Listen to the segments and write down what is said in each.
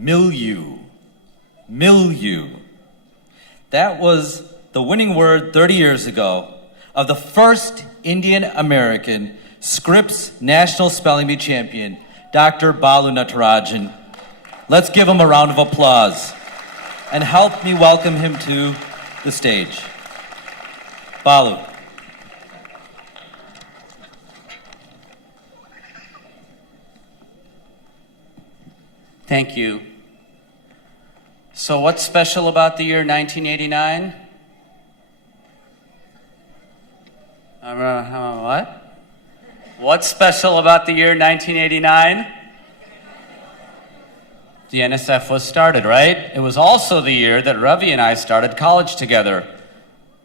Milieu. Milieu. That was the winning word 30 years ago of the first Indian American Scripps National Spelling Bee champion, Dr. Balu Natarajan. Let's give him a round of applause and help me welcome him to the stage. Balu. Thank you. So what's special about the year 1989? What? What's special about the year 1989? The NSF was started, right? It was also the year that Ravi and I started college together.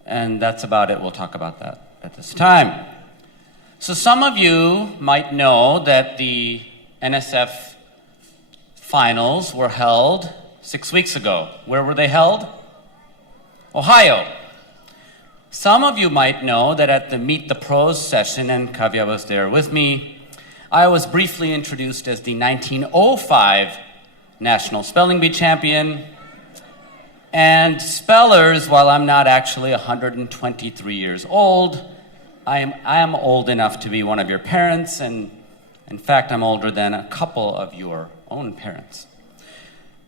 And that's about it. We'll talk about that at this time. So some of you might know that the NSF finals were held 6 weeks ago. Where were they held? Ohio. Some of you might know that at the Meet the Pros session, and Kavya was there with me, I was briefly introduced as the 1905 National Spelling Bee champion. And spellers, while I'm not actually 123 years old, I am old enough to be one of your parents, and in fact, I'm older than a couple of your own parents.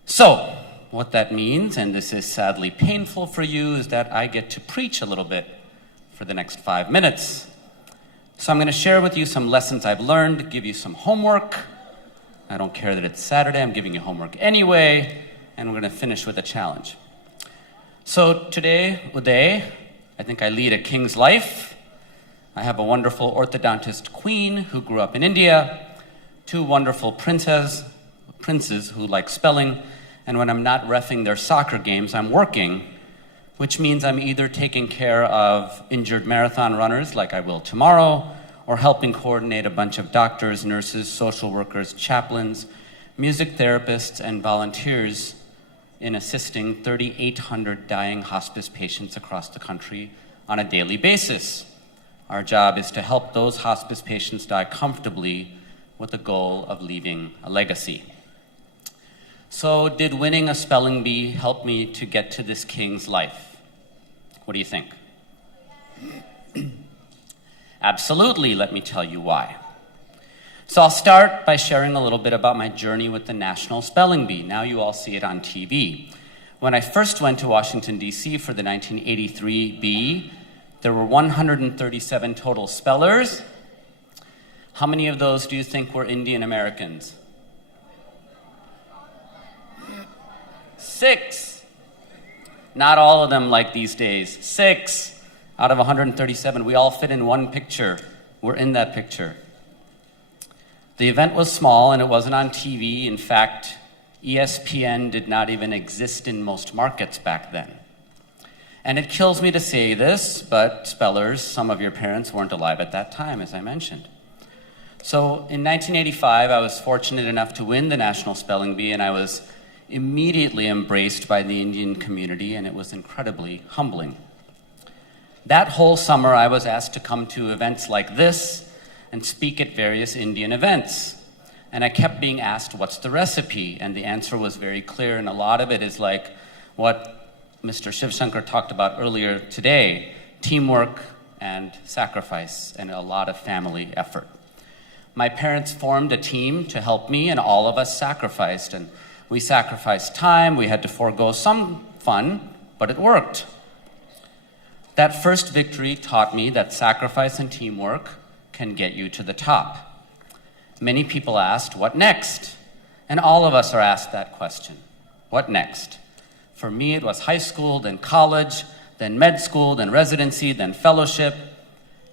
So, what that means, and this is sadly painful for you, is that I get to preach a little bit for the next 5 minutes. So I'm going to share with you some lessons I've learned, give you some homework. I don't care that it's Saturday, I'm giving you homework anyway, and we're going to finish with a challenge. So today, Uday, I think I lead a king's life. I have a wonderful orthodontist queen who grew up in India, 2 wonderful princes who like spelling, and when I'm not reffing their soccer games, I'm working, which means I'm either taking care of injured marathon runners like I will tomorrow, or helping coordinate a bunch of doctors, nurses, social workers, chaplains, music therapists, and volunteers in assisting 3,800 dying hospice patients across the country on a daily basis. Our job is to help those hospice patients die comfortably with the goal of leaving a legacy. So did winning a spelling bee help me to get to this king's life? What do you think? Absolutely, let me tell you why. So I'll start by sharing a little bit about my journey with the National Spelling Bee. Now you all see it on TV. When I first went to Washington, D.C. for the 1983 bee, there were 137 total spellers. How many of those do you think were Indian Americans? 6. Not all of them like these days. 6 out of 137. We all fit in one picture. We're in that picture. The event was small and it wasn't on TV. In fact, ESPN did not even exist in most markets back then. And it kills me to say this, but spellers, some of your parents weren't alive at that time, as I mentioned. So in 1985, I was fortunate enough to win the National Spelling Bee, and I was immediately embraced by the Indian community, and it was incredibly humbling. That whole summer, I was asked to come to events like this and speak at various Indian events. And I kept being asked, what's the recipe? And the answer was very clear, and a lot of it is like what Mr. Shiv Shankar talked about earlier today, teamwork and sacrifice and a lot of family effort. My parents formed a team to help me, and all of us sacrificed. And we sacrificed time, we had to forego some fun, but it worked. That first victory taught me that sacrifice and teamwork can get you to the top. Many people asked, what next? And all of us are asked that question. What next? For me, it was high school, then college, then med school, then residency, then fellowship.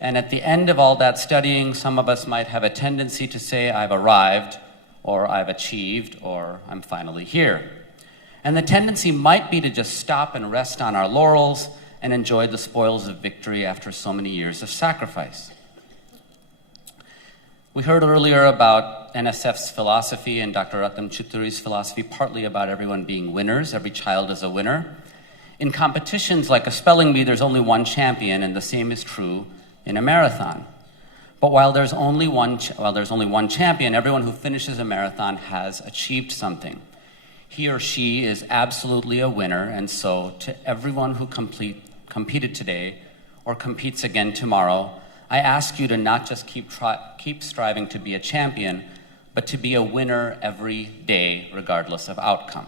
And at the end of all that studying, some of us might have a tendency to say, I've arrived, or I've achieved, or I'm finally here. And the tendency might be to just stop and rest on our laurels and enjoy the spoils of victory after so many years of sacrifice. We heard earlier about NSF's philosophy and Dr. Rattam Chitturi's philosophy, partly about everyone being winners. Every child is a winner. In competitions like a spelling bee, there's only one champion, and the same is true in a marathon. But while there's only one champion, everyone who finishes a marathon has achieved something. He or she is absolutely a winner, and so to everyone who competed today or competes again tomorrow, I ask you to not just keep striving to be a champion, but to be a winner every day, regardless of outcome.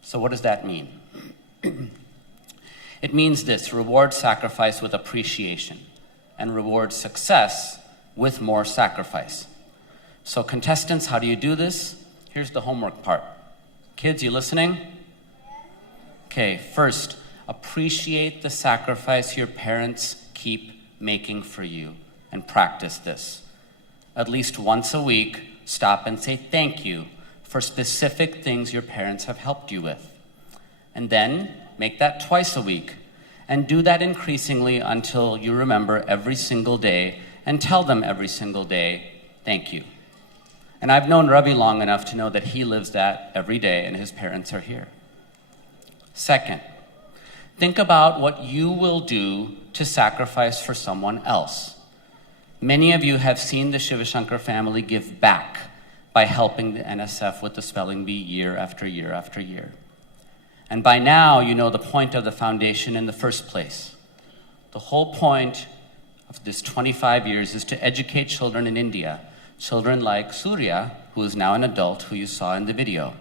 So what does that mean? It means this: reward sacrifice with appreciation, and reward success with more sacrifice. So contestants, how do you do this? Here's the homework part. Kids, you listening? Okay, first, appreciate the sacrifice your parents keep making for you, and practice this. At least once a week, stop and say thank you for specific things your parents have helped you with. And then make that twice a week, and do that increasingly until you remember every single day and tell them every single day, thank you. And I've known Ravi long enough to know that he lives that every day and his parents are here. Second, think about what you will do to sacrifice for someone else. Many of you have seen the Shivashankar family give back by helping the NSF with the spelling bee year after year after year. And by now, you know the point of the foundation in the first place. The whole point of this 25 years is to educate children in India, children like Surya, who is now an adult, who you saw in the video.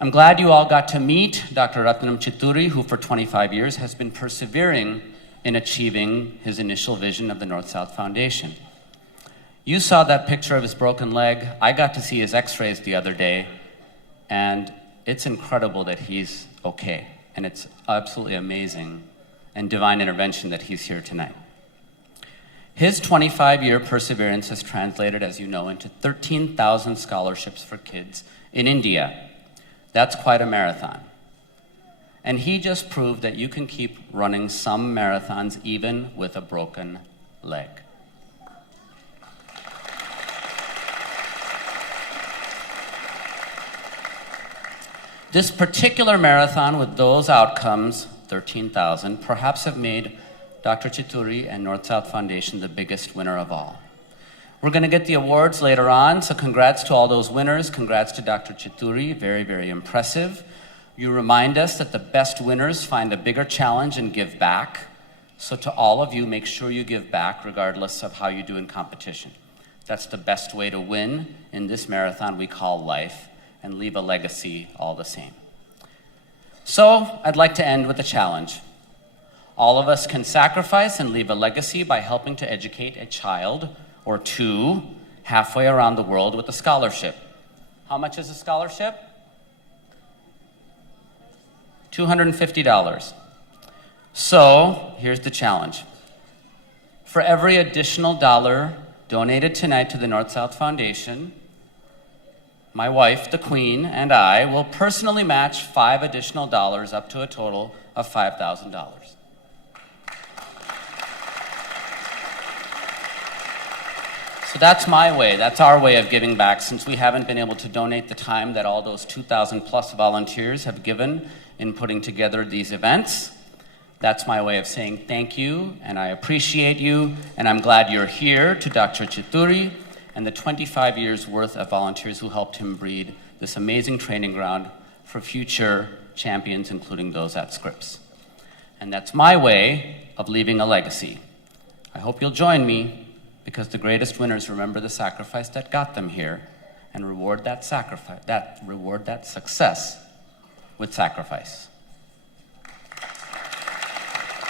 I'm glad you all got to meet Dr. Ratnam Chitturi, who for 25 years has been persevering in achieving his initial vision of the North-South Foundation. You saw that picture of his broken leg. I got to see his x-rays the other day, and it's incredible that he's okay, and it's absolutely amazing and divine intervention that he's here tonight. His 25-year perseverance has translated, as you know, into 13,000 scholarships for kids in India. That's quite a marathon. And he just proved that you can keep running some marathons even with a broken leg. This particular marathon with those outcomes, 13,000, perhaps have made Dr. Chitturi and North-South Foundation the biggest winner of all. We're going to get the awards later on, so congrats to all those winners. Congrats to Dr. Chitturi, very, very impressive. You remind us that the best winners find a bigger challenge and give back. So to all of you, make sure you give back regardless of how you do in competition. That's the best way to win in this marathon we call life, and leave a legacy all the same. So I'd like to end with a challenge. All of us can sacrifice and leave a legacy by helping to educate a child or two halfway around the world with a scholarship. How much is a scholarship? $250. So here's the challenge. For every additional dollar donated tonight to the North-South Foundation, my wife, the Queen, and I will personally match $5 additional up to a total of $5,000. So that's my way, that's our way of giving back, since we haven't been able to donate the time that all those 2,000 plus volunteers have given in putting together these events. That's my way of saying thank you, and I appreciate you, and I'm glad you're here, to Dr. Chitturi and the 25 years worth of volunteers who helped him breed this amazing training ground for future champions, including those at Scripps. And that's my way of leaving a legacy. I hope you'll join me, because the greatest winners remember the sacrifice that got them here, and reward that success with sacrifice.